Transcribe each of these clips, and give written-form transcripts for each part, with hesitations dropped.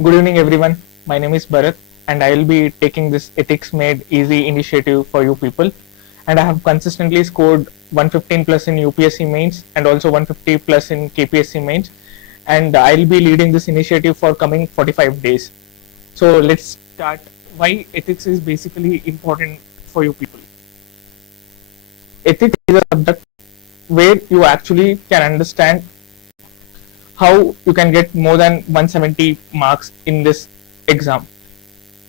Good evening, everyone. My name is Bharat, and I will be taking this Ethics Made Easy initiative for you people. And I have consistently scored 115 plus in UPSC mains and also 150 plus in KPSC mains. And I will be leading this initiative for coming 45 days. So let's start. Why ethics is basically important for you people. Ethics is a subject where you actually can understand how you can get more than 170 marks in this exam.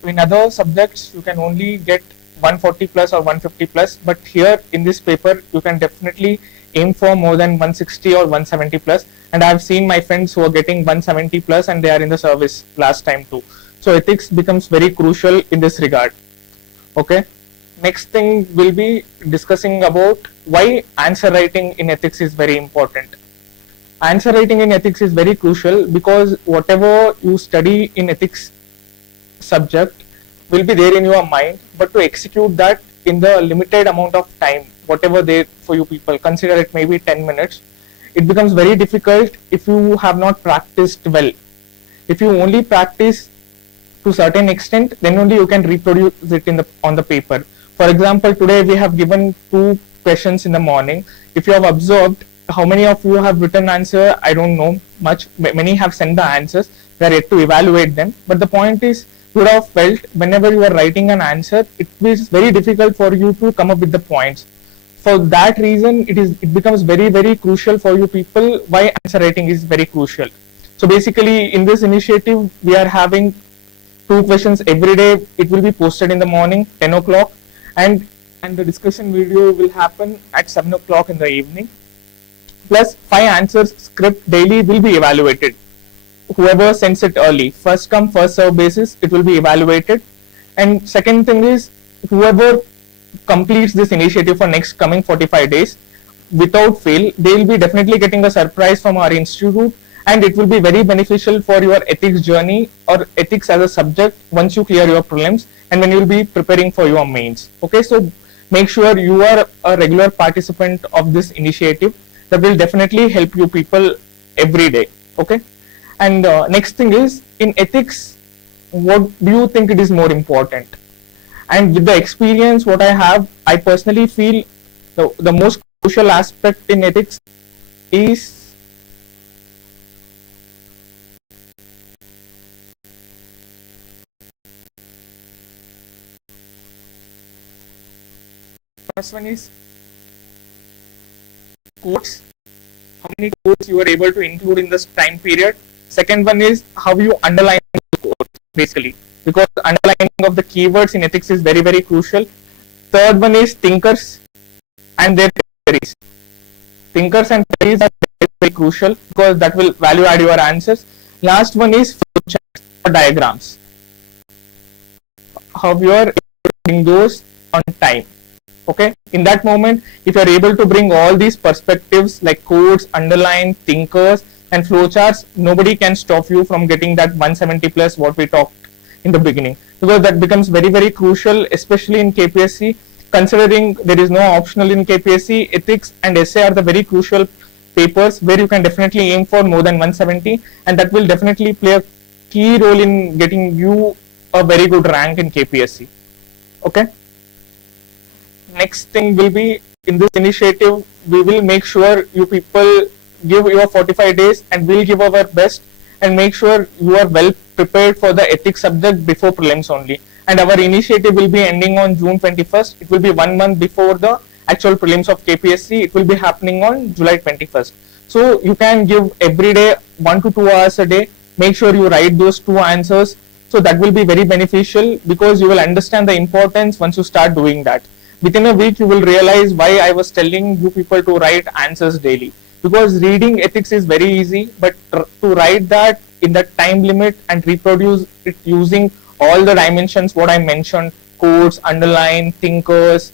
In other subjects, you can only get 140 plus or 150 plus, but here in this paper, you can definitely aim for more than 160 or 170 plus. And I have seen my friends who are getting 170 plus and they are in the service last time too. So ethics becomes very crucial in this regard. Okay. Next thing we'll be discussing about why answer writing in ethics is very important. Answer writing in ethics is very crucial because whatever you study in ethics subject will be there in your mind, but to execute that in the limited amount of time, whatever there for you people, consider it maybe 10 minutes, it becomes very difficult if you have not practiced well. If you only practice to certain extent, then only you can reproduce it on the paper. For example, today we have given 2 questions in the morning. If you have observed, how many of you have written answer? I don't know much. Many have sent the answers. We are yet to evaluate them. But the point is, you would have felt whenever you are writing an answer, it is very difficult for you to come up with the points. For that reason, it becomes very, very crucial for you people why answer writing is very crucial. So basically, in this initiative, we are having 2 questions every day. It will be posted in the morning, 10 o'clock, and the discussion video will happen at 7 o'clock in the evening. Plus 5 answers script daily will be evaluated. Whoever sends it early, first come first serve basis, it will be evaluated. And second thing is, whoever completes this initiative for next coming 45 days without fail, they will be definitely getting a surprise from our institute, and it will be very beneficial for your ethics journey or ethics as a subject once you clear your prelims and when you will be preparing for your mains. Okay, so make sure you are a regular participant of this initiative. That will definitely help you people every day. Okay, and next thing is, in ethics, what do you think it is more important? And with the experience what I have, I personally feel the most crucial aspect in ethics is first one is quotes, how many quotes you are able to include in this time period. Second one is how you underline the quotes, basically, because underlining of the keywords in ethics is very, very crucial. Third one is thinkers and their theories. Thinkers and theories are very, very crucial because that will value add your answers. Last one is flowcharts or diagrams. How you are doing those on time. Okay, in that moment, if you are able to bring all these perspectives like quotes, underline, thinkers, and flowcharts, nobody can stop you from getting that 170 plus what we talked in the beginning, because that becomes very, very crucial, especially in KPSC. Considering there is no optional in KPSC, ethics and essay are the very crucial papers where you can definitely aim for more than 170, and that will definitely play a key role in getting you a very good rank in KPSC. Okay. Next thing will be, in this initiative, we will make sure you people give your 45 days and we'll give our best and make sure you are well prepared for the ethics subject before prelims only. And our initiative will be ending on June 21st. It will be 1 month before the actual prelims of KPSC. It will be happening on July 21st. So you can give every day 1 to 2 hours a day. Make sure you write those 2 answers. So that will be very beneficial because you will understand the importance once you start doing that. Within a week, you will realize why I was telling you people to write answers daily. Because reading ethics is very easy, but to write that in that time limit and reproduce it using all the dimensions what I mentioned, quotes, underline, thinkers,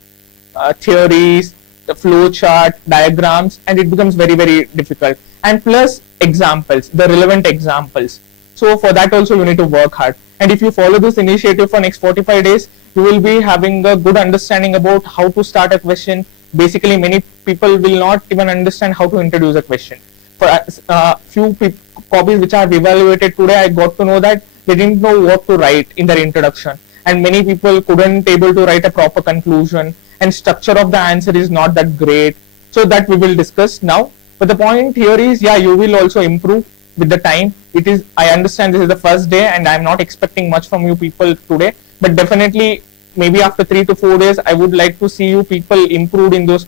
theories, the flow chart, diagrams, and it becomes very, very difficult. And plus examples, the relevant examples. So for that also you need to work hard. And if you follow this initiative for next 45 days, you will be having a good understanding about how to start a question. Basically, many people will not even understand how to introduce a question. For few copies which I have evaluated today, I got to know that they didn't know what to write in their introduction, and many people couldn't able to write a proper conclusion, and structure of the answer is not that great. So that we will discuss now. But the point here is, yeah, you will also improve with the time. It is, I understand this is the first day and I'm not expecting much from you people today, but definitely maybe after 3 to 4 days I would like to see you people improved in those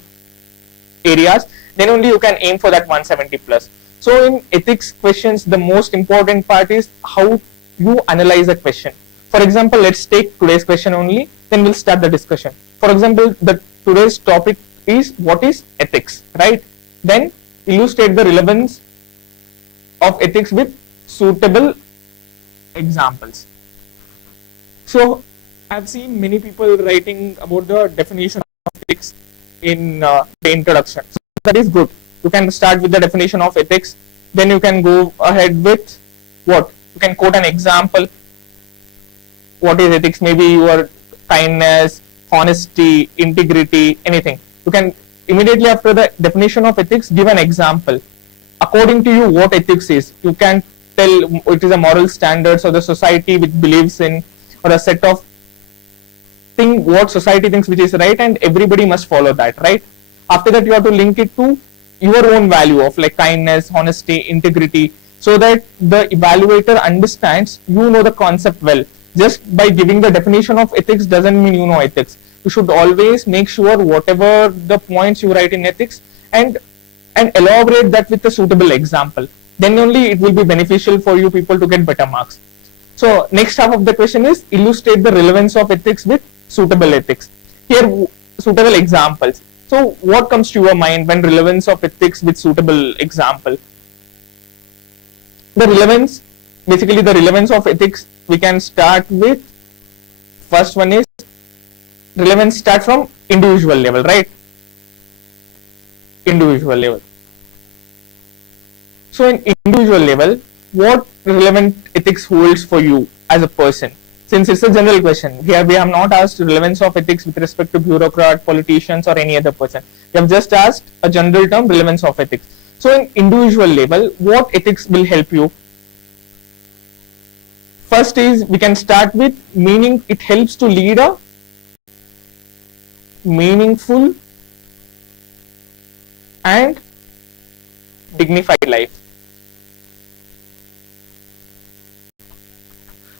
areas. Then only you can aim for that 170 plus. So in ethics questions, the most important part is how you analyze a question. For example, let's take today's question only, then we'll start the discussion. For example, the today's topic is what is ethics, right? Then illustrate the relevance of ethics with suitable examples. So I've seen many people writing about the definition of ethics in the introduction. So that is good. You can start with the definition of ethics, then you can go ahead with what? You can quote an example. What is ethics? Maybe your kindness, honesty, integrity, anything. You can immediately after the definition of ethics give an example. According to you, what ethics is? You can tell it is a moral standards or the society which believes in, or a set of thing what society thinks which is right, and everybody must follow that, right? After that, you have to link it to your own value of like kindness, honesty, integrity, so that the evaluator understands you know the concept well. Just by giving the definition of ethics doesn't mean you know ethics. You should always make sure whatever the points you write in ethics and elaborate that with a suitable example. Then only it will be beneficial for you people to get better marks. So next half of the question is illustrate the relevance of ethics with suitable ethics. Here suitable examples. So what comes to your mind when relevance of ethics with suitable example? The relevance, basically the relevance of ethics, we can start with, first one is relevance start from individual level, right? Individual level. So in individual level, what relevant ethics holds for you as a person? Since it's a general question, here we have not asked relevance of ethics with respect to bureaucrat, politicians or any other person. We have just asked a general term, relevance of ethics. So in individual level, what ethics will help you? First is, we can start with meaning. It helps to lead a meaningful and dignified life.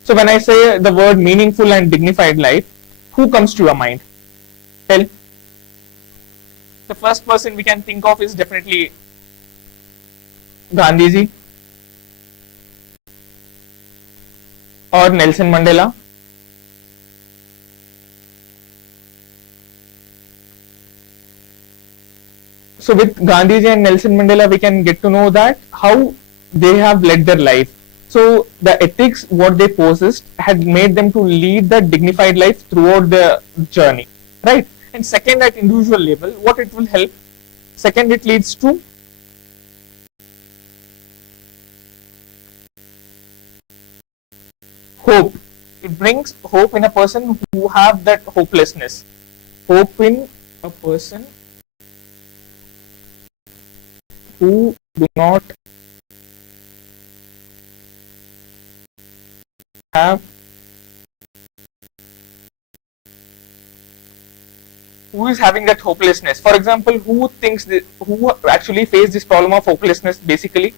So when I say the word meaningful and dignified life, who comes to your mind? Tell. The first person we can think of is definitely Gandhiji or Nelson Mandela. So with Gandhiji and Nelson Mandela, we can get to know that how they have led their life. So the ethics what they possessed had made them to lead that dignified life throughout the journey, right? And second, at individual level, what it will help? Second, it leads to hope. It brings hope in a person who have that hopelessness. Hope in a person who do not have, who is having that hopelessness. For example, who thinks that, who actually face this problem of hopelessness basically?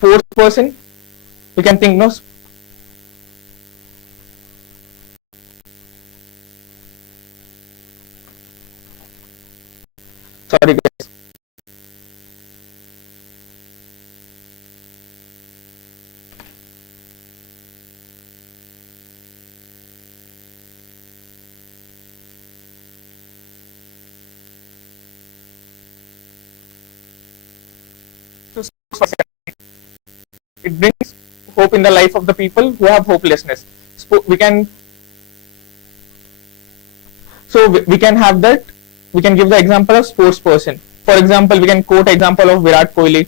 Sports person. We can think, no. Sorry guys. It brings hope in the life of the people who have hopelessness. We can have that. We can give the example of sports person. For example, we can quote example of Virat Kohli,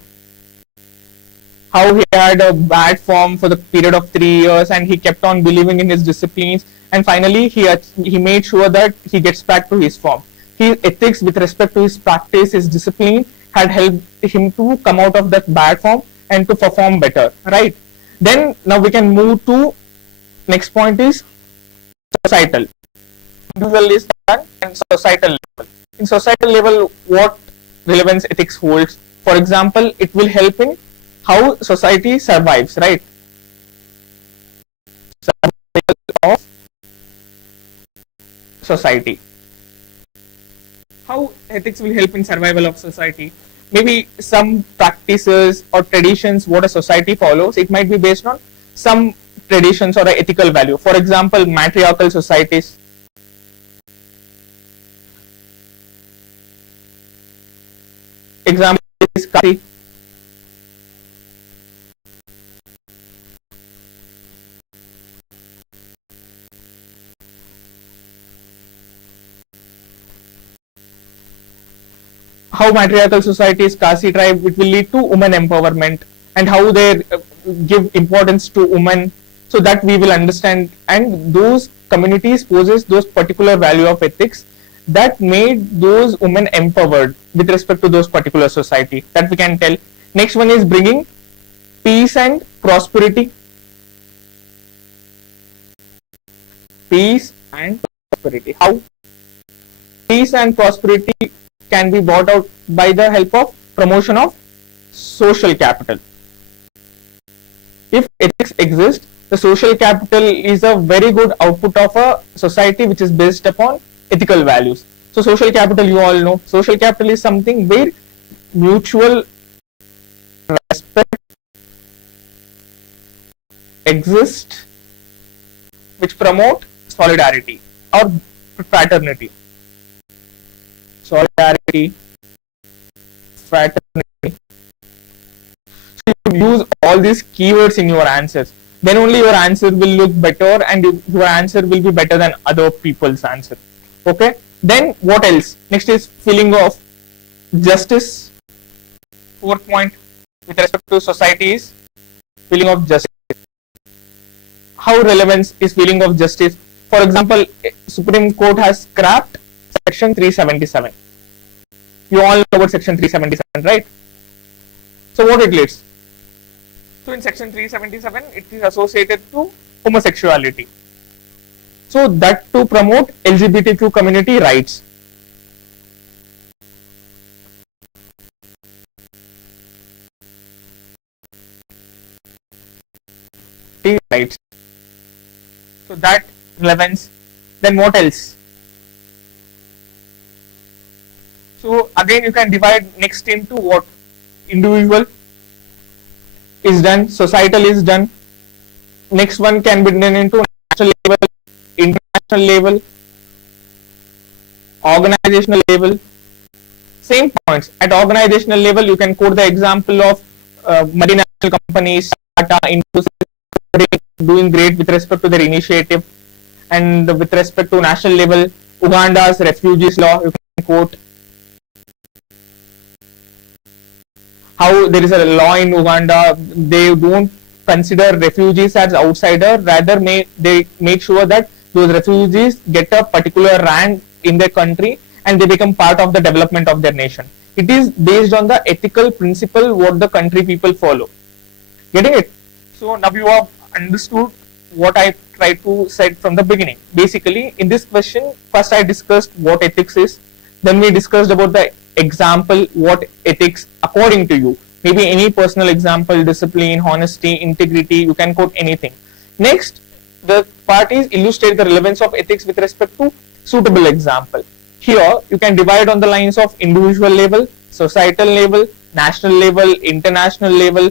how he had a bad form for the period of 3 years and he kept on believing in his disciplines, and finally he made sure that he gets back to his form. His ethics with respect to his practice, his discipline had helped him to come out of that bad form and to perform better, right? Then now we can move to next point is societal. Individual is done and societal level. In societal level, what relevance ethics holds? For example, it will help in how society survives, right? Survival of society. How ethics will help in survival of society? Maybe some practices or traditions what a society follows, it might be based on some traditions or an ethical value. For example, matriarchal societies. Example is caste. How matriarchal societies, Kasi tribe, it will lead to women empowerment and how they give importance to women, so that we will understand, and those communities possess those particular value of ethics that made those women empowered with respect to those particular society, that we can tell. Next one is bringing peace and prosperity. Peace and prosperity. How? Peace and prosperity can be brought out by the help of promotion of social capital. If ethics exists, the social capital is a very good output of a society which is based upon ethical values. So social capital, you all know, social capital is something where mutual respect exists, which promote solidarity or fraternity. Solidarity, fraternity. So you use all these keywords in your answers. Then only your answer will look better and your answer will be better than other people's answer. Okay. Then what else? Next is feeling of justice. Fourth point with respect to society is feeling of justice. How relevant is feeling of justice? For example, Supreme Court has scrapped Section 377. You all know about Section 377, right? So what it leads? So in Section 377, it is associated to homosexuality. So that to promote LGBTQ community rights. Rights. So that relevance. Then what else? So again you can divide next into what? Individual is done, societal is done. Next one can be done into national level, international level, organizational level. Same points. At organizational level, you can quote the example of multinational companies, Tata, Infosys, doing great with respect to their initiative, and with respect to national level, Uganda's refugees law, you can quote. How there is a law in Uganda, they don't consider refugees as outsider, rather they make sure that those refugees get a particular rank in their country and they become part of the development of their nation. It is based on the ethical principle what the country people follow. Getting it? So now you have understood what I tried to say from the beginning. Basically, in this question, first I discussed what ethics is, then we discussed about the example what ethics according to you, maybe any personal example, discipline, honesty, integrity, you can quote anything. Next, the part is illustrate the relevance of ethics with respect to suitable example. Here you can divide on the lines of individual level, societal level, national level, international level,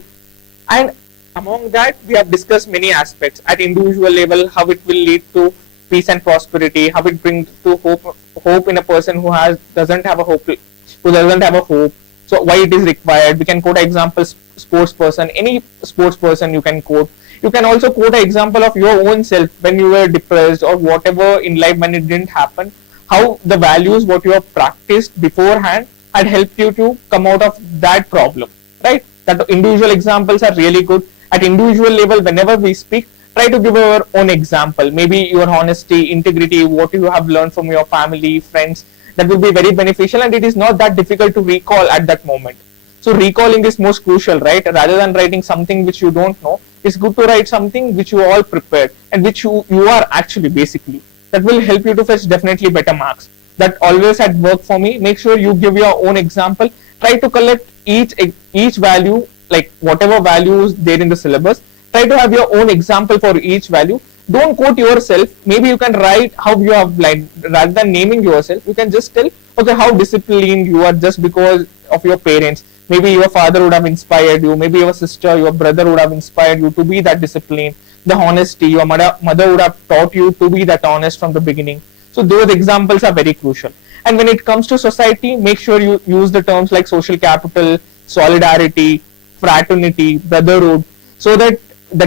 and among that we have discussed many aspects. At individual level, how it will lead to peace and prosperity, how it brings to hope in a person who doesn't have a hope. So why it is required? We can quote an example, sports person, any sports person you can quote. You can also quote an example of your own self when you were depressed or whatever in life when it didn't happen, how the values what you have practiced beforehand had helped you to come out of that problem, right? That individual examples are really good. At individual level, whenever we speak, try to give our own example, maybe your honesty, integrity, what you have learned from your family, friends. That will be very beneficial, and it is not that difficult to recall at that moment. So recalling is most crucial, right? Rather than writing something which you don't know, it's good to write something which you all prepared and which you are actually basically. That will help you to fetch definitely better marks. That always had worked for me. Make sure you give your own example. Try to collect each value, like whatever value is there in the syllabus. Try to have your own example for each value. Don't quote yourself. Maybe you can write how you have, like, rather than naming yourself, you can just tell, okay, how disciplined you are just because of your parents. Maybe your father would have inspired you. Maybe your sister, your brother would have inspired you to be that disciplined. The honesty, your mother would have taught you to be that honest from the beginning. So those examples are very crucial. And when it comes to society, make sure you use the terms like social capital, solidarity, fraternity, brotherhood, so that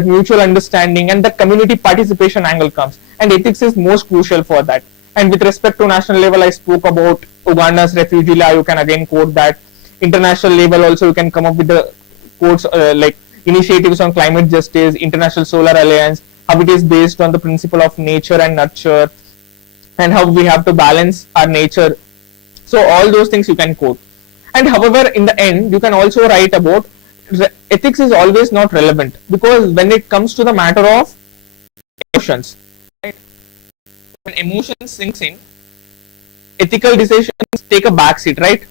mutual understanding and the community participation angle comes. And ethics is most crucial for that. And with respect to national level, I spoke about Uganda's refugee law. You can again quote that. International level also, you can come up with the quotes like initiatives on climate justice, International Solar Alliance, how it is based on the principle of nature and nurture, and how we have to balance our nature. So all those things you can quote. And however, in the end, you can also write about ethics is always not relevant, because when it comes to the matter of emotions, right? When emotions sinks in, ethical decisions take a backseat, right?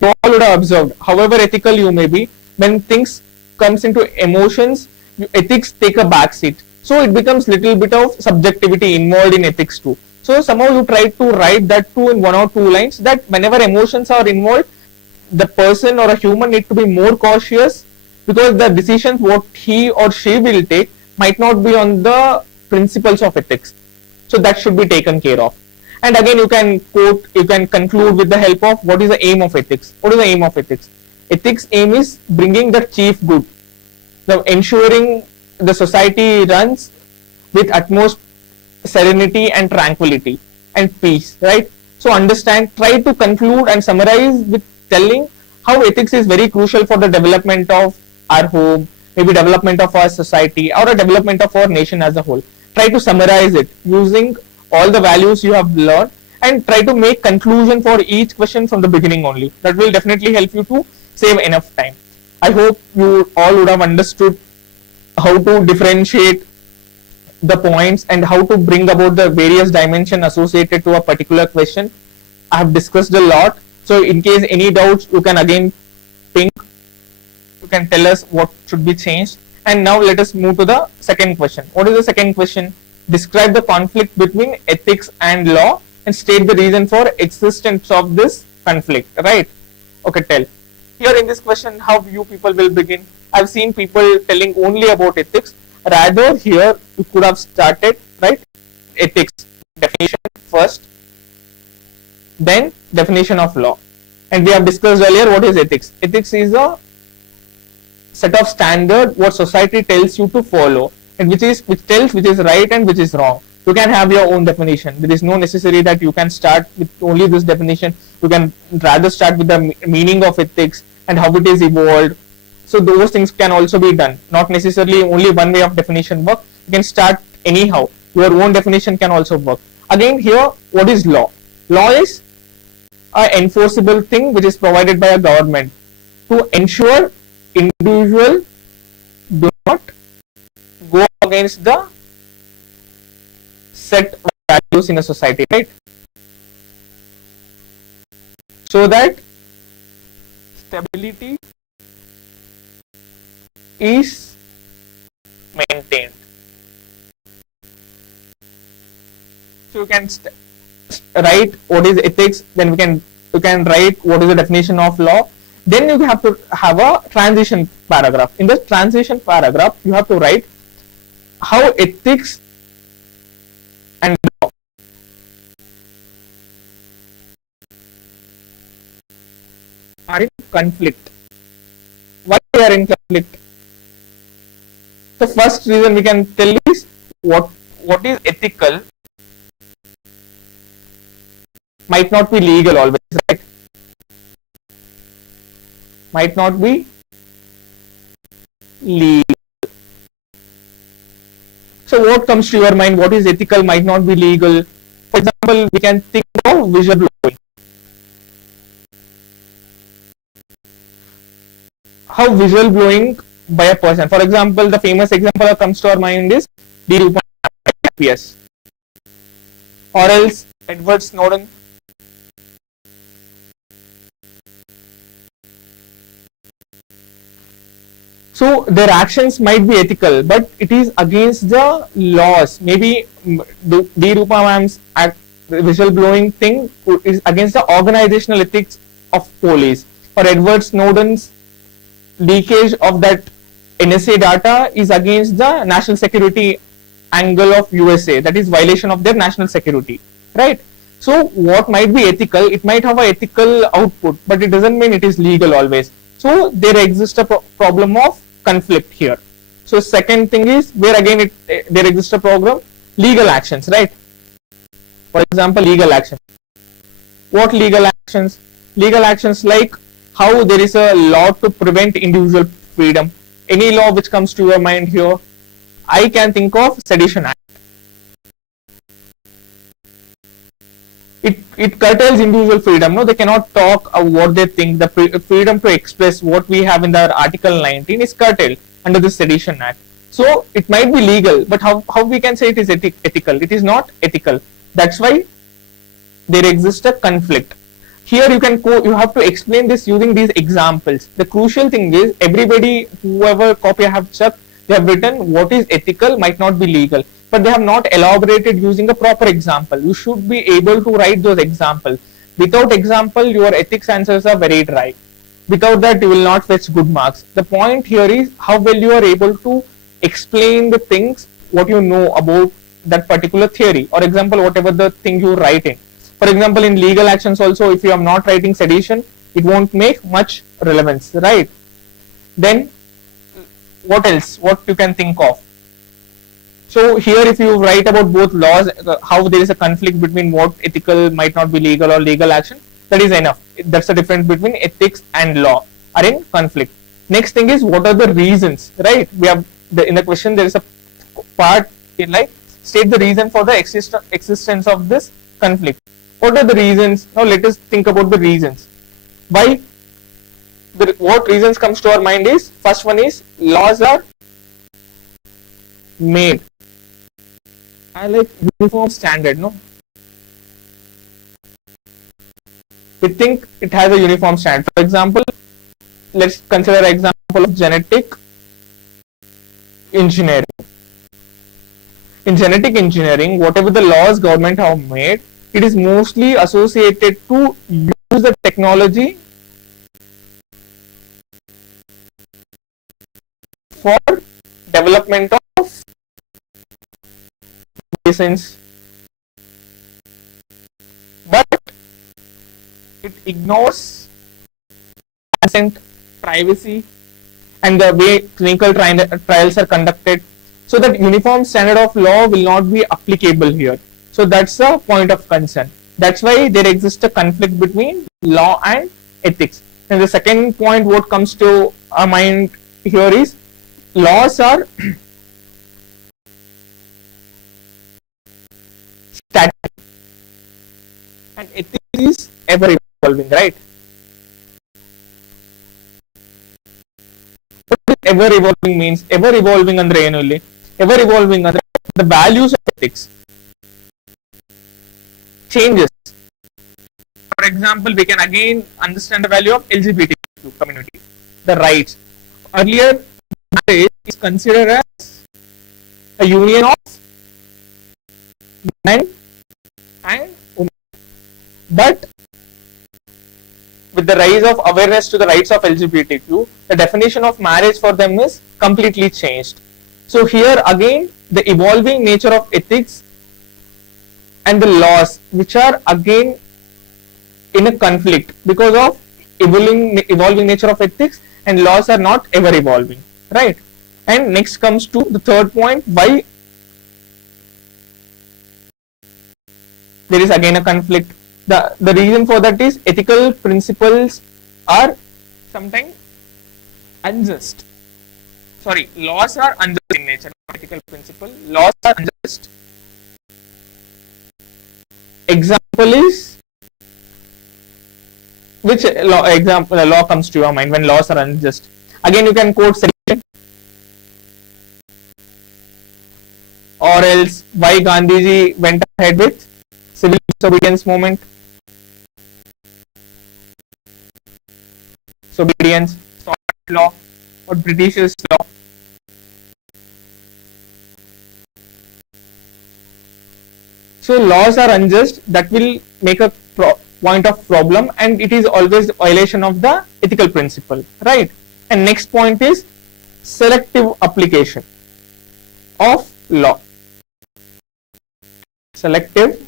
You all would have observed, however ethical you may be, when things comes into emotions, ethics take a backseat. So it becomes little bit of subjectivity involved in ethics too. So somehow you try to write that too in 1 or 2 lines, that whenever emotions are involved, the person or a human need to be more cautious, because the decisions what he or she will take might not be on the principles of ethics. So that should be taken care of. And again, you can quote, you can conclude with the help of what is the aim of ethics. What is the aim of ethics? Ethics aim is bringing the chief good, the ensuring the society runs with utmost serenity and tranquility and peace, right? So understand, try to conclude and summarize with telling how ethics is very crucial for the development of our home, maybe development of our society, or a development of our nation as a whole. Try to summarize it using all the values you have learned, and try to make conclusion for each question from the beginning only. That will definitely help you to save enough time. I hope you all would have understood how to differentiate the points and how to bring about the various dimensions associated to a particular question. I have discussed a lot. So in case any doubts, you can again ping, you can tell us what should be changed. And now let us move to the second question. What is the second question? Describe the conflict between ethics and law and state the reason for existence of this conflict, right? Okay, tell. Here in this question, how you people will begin? I've seen people telling only about ethics. Rather, here you could have started, right? Ethics definition first, then definition of law. And we have discussed earlier what is ethics. Ethics is a set of standard what society tells you to follow, and which tells which is right and which is wrong. You can have your own definition. There is no necessary that you can start with only this definition. You can rather start with the meaning of ethics and how it is evolved. So those things can also be done. Not necessarily only one way of definition work. You can start anyhow. Your own definition can also work. Again, here, what is law? Law is an enforceable thing which is provided by a government to ensure individual do not go against the set values in a society, right? So that stability is maintained. So you can write what is ethics, then you can write what is the definition of law. Then you have to have a transition paragraph. In the transition paragraph, you have to write how ethics and law are in conflict. Why they are in conflict? The first reason we can tell is what is ethical might not be legal always, right? Might not be legal. So what comes to your mind? What is ethical might not be legal. For example, we can think of whistleblowing. how visual blowing by a person. For example, the famous example that comes to our mind is D. IPS, or else Edward Snowden. So their actions might be ethical, but it is against the laws. Maybe D. Rupa ma'am's whistleblowing thing is against the organizational ethics of police. Or Edward Snowden's leakage of that NSA data is against the national security angle of USA. That is violation of their national security, right? So what might be ethical? It might have an ethical output, but it doesn't mean it is legal always. So there exists a problem of conflict here. So second thing is where again there exists a problem, legal actions, right? For example, legal actions. What legal actions? Legal actions like how there is a law to prevent individual freedom. Any law which comes to your mind here, I can think of Sedition Act. It curtails individual freedom. No, they cannot talk what they think. The freedom to express what we have in the Article 19 is curtailed under the Sedition Act. So it might be legal, but how we can say it is ethical? It is not ethical. That's why there exists a conflict. Here you have to explain this using these examples. The crucial thing is everybody, whoever copy I have checked, they have written what is ethical might not be legal, but they have not elaborated using a proper example. You should be able to write those examples. Without example, your ethics answers are very dry. Without that, you will not fetch good marks. The point here is how well you are able to explain the things, what you know about that particular theory, or example, whatever the thing you write in. For example, in legal actions also, if you are not writing sedition, it won't make much relevance, right? Then what else? What you can think of? So here if you write about both laws, how there is a conflict between what ethical might not be legal or legal action, that is enough. That's the difference between ethics and law are in conflict. Next thing is what are the reasons, right? We have in the question there is a part in like state the reason for the existence of this conflict. What are the reasons? Now let us think about the reasons. Why? What reasons comes to our mind is, first one is laws are made. I like uniform standard, no? We think it has a uniform standard. For example, let's consider an example of genetic engineering. In genetic engineering, whatever the laws government have made, it is mostly associated to use the technology for development of medicines, but it ignores consent, privacy, and the way clinical trials are conducted. So that uniform standard of law will not be applicable here. So that's a point of concern. That's why there exists a conflict between law and ethics. And the second point what comes to our mind here is laws are static and ethics is ever evolving, right? What does ever evolving means? Ever evolving andre ಏನು ಇಲ್ಲಿ? Ever evolving andre the values of ethics changes. For example, we can again understand the value of LGBTQ community, the rights. Earlier, marriage is considered as a union of men and women, but with the rise of awareness to the rights of LGBTQ, the definition of marriage for them is completely changed. So here again, the evolving nature of ethics and the laws, which are again in a conflict because of evolving nature of ethics, and laws are not ever evolving, right? And next comes to the third point, why there is again a conflict. The reason for that is ethical principles are sometimes unjust. Sorry, laws are unjust in nature, not ethical principle. Laws are unjust. Example is, which law comes to your mind when laws are unjust? Again, you can quote sedition, or else why Gandhiji went ahead with civil disobedience movement. Disobedience, law, or British's law. So laws are unjust, that will make a point of problem, and it is always violation of the ethical principle, right? And next point is selective application of law. Selective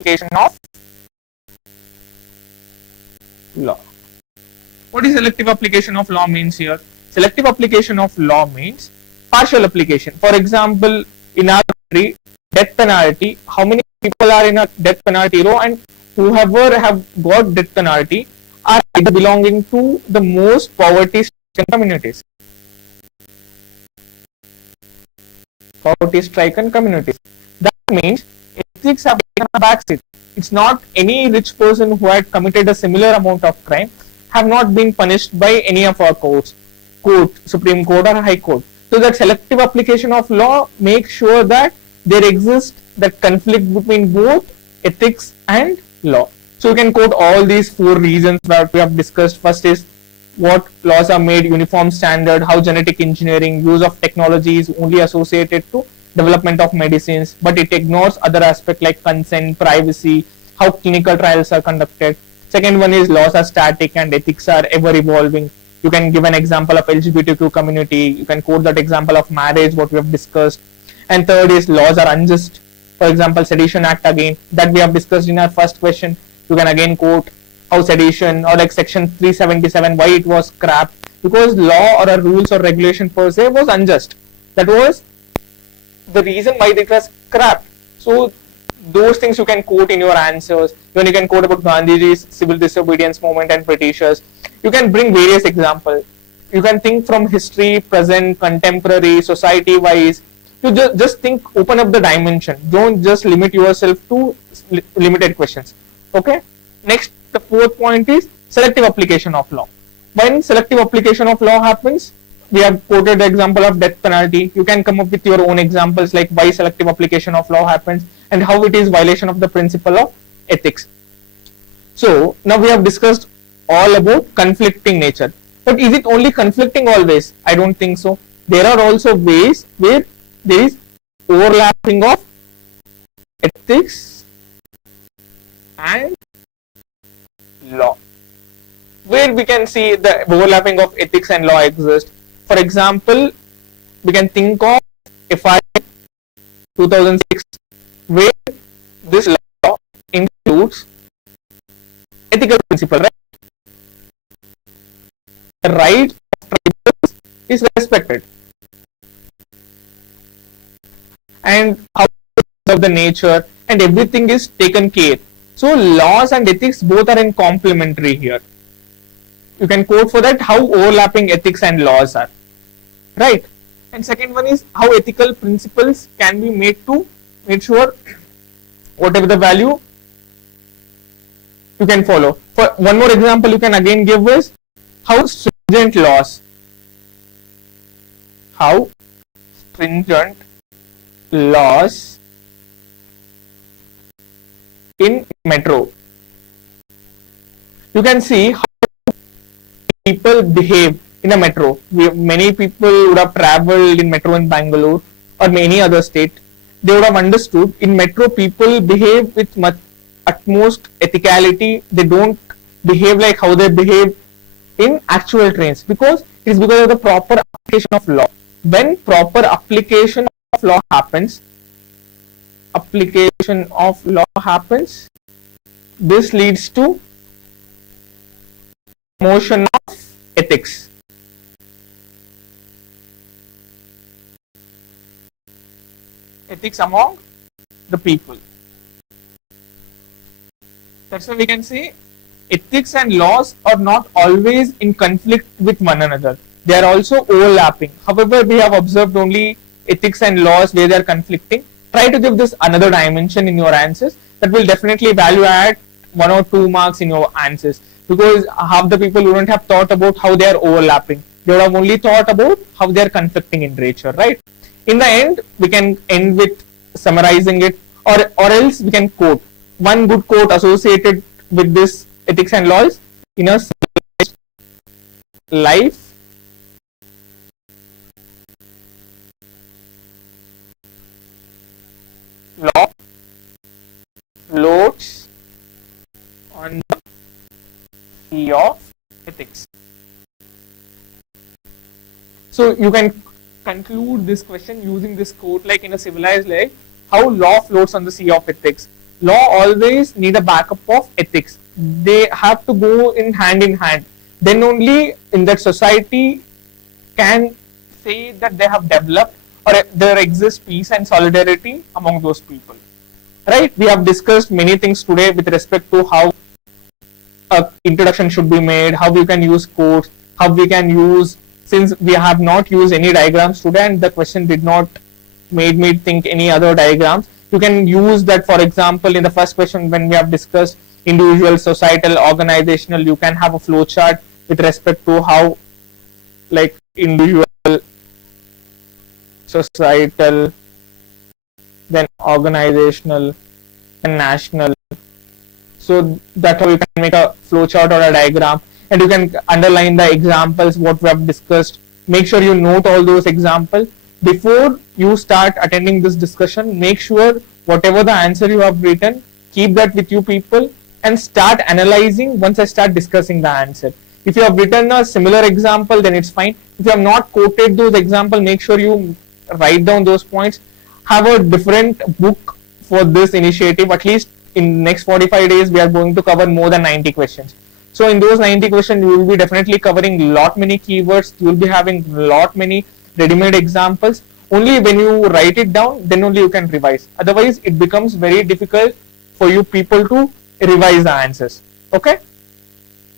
application of law. What is selective application of law means here? Selective application of law means partial application. For example, in our country, death penalty, how many people are in a death penalty row, and whoever have got death penalty are either belonging to the most poverty-stricken communities. Poverty-stricken communities. That means ethics have taken a backseat. It's not any rich person who had committed a similar amount of crime have not been punished by any of our courts, Supreme Court or High Court. So that selective application of law makes sure that there exists that conflict between both ethics and law. So you can quote all these 4 reasons that we have discussed. First is what laws are made uniform standard, how genetic engineering, use of technology is only associated to development of medicines, but it ignores other aspects like consent, privacy, how clinical trials are conducted. Second one is laws are static and ethics are ever evolving. You can give an example of LGBTQ community. You can quote that example of marriage, what we have discussed. And third is laws are unjust. For example, Sedition Act again, that we have discussed in our first question. You can again quote how sedition or like section 377, why it was scrapped. Because law or a rules or regulation per se was unjust. That was the reason why it was scrapped. So those things you can quote in your answers. When you can quote about Gandhiji's civil disobedience movement and Britishers. You can bring various examples. You can think from history, present, contemporary, society-wise. You just think, open up the dimension. Don't just limit yourself to limited questions. Okay. Next, the 4th point is selective application of law. When selective application of law happens, we have quoted the example of death penalty. You can come up with your own examples like why selective application of law happens and how it is violation of the principle of ethics. So now we have discussed all about conflicting nature. But is it only conflicting always? I don't think so. There are also ways where there is overlapping of ethics and law, where we can see the overlapping of ethics and law exist. For example, we can think of FI 2006, where this law includes ethical principle, right? The right of tribals is respected, and how of the nature and everything is taken care. So laws and ethics both are in complementary here. You can quote for that how overlapping ethics and laws are, right? And second one is how ethical principles can be made to make sure whatever the value you can follow. For one more example you can again give is how stringent laws in metro. You can see how people behave in a metro. Many people would have traveled in metro in Bangalore or any other state. They would have understood in metro people behave with much utmost ethicality. They don't behave like how they behave in actual trains, because it is because of the proper application of law. When proper application of law happens, this leads to promotion of ethics. Ethics among the people. That's why we can say ethics and laws are not always in conflict with one another. They are also overlapping. However, we have observed only ethics and laws where they are conflicting. Try to give this another dimension in your answers. That will definitely value add 1 or 2 marks in your answers. because half the people wouldn't have thought about how they are overlapping. They would have only thought about how they are conflicting in nature, right? In the end, we can end with summarizing it, or else we can quote one good quote associated with this ethics and laws: in a life, law floats on the sea of ethics. So you can conclude this question using this quote, like in a civilized life, how law floats on the sea of ethics. Law always need a backup of ethics. They have to go in hand. Then only in that society can say that they have developed, or there exists peace and solidarity among those people. Right? We have discussed many things today with respect to how a introduction should be made, how you can use quotes, how we can use, since we have not used any diagrams today and the question did not made me think any other diagrams, you can use that. For example, in the first question when we have discussed individual, societal, organizational, you can have a flow chart with respect to how, like, individual, societal, then organizational, and national. So that's how you can make a flowchart or a diagram, and you can underline the examples what we have discussed. Make sure you note all those examples before you start attending this discussion. Make sure whatever the answer you have written, keep that with you people and start analyzing once I start discussing the answer. If you have written a similar example, then it's fine. If you have not quoted those examples, make sure you write down those points. Have a different book for this initiative. At least in next 45 days, we are going to cover more than 90 questions. So in those 90 questions, you will be definitely covering lot many keywords. You will be having lot many ready-made examples. Only when you write it down, then only you can revise. Otherwise, it becomes very difficult for you people to revise the answers. Okay?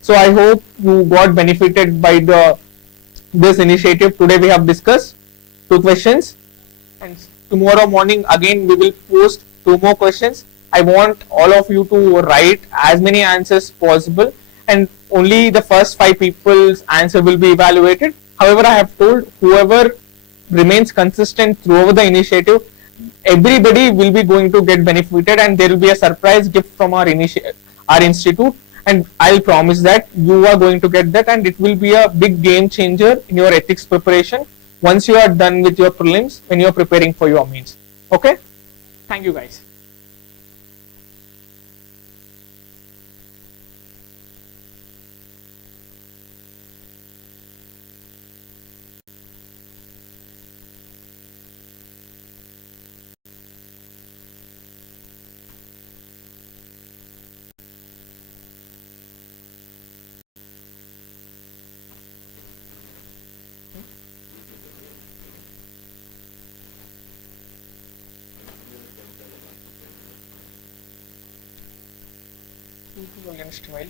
So I hope you got benefited by this initiative. Today we have discussed 2 questions, and tomorrow morning again we will post 2 more questions. I want all of you to write as many answers possible, and only the first 5 people's answer will be evaluated. However, I have told whoever remains consistent throughout the initiative, everybody will be going to get benefited, and there will be a surprise gift from our institute, and I'll promise that you are going to get that, and it will be a big game changer in your ethics preparation once you are done with your prelims when you are preparing for your mains. Okay? Thank you guys. Against while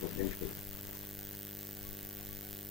potential.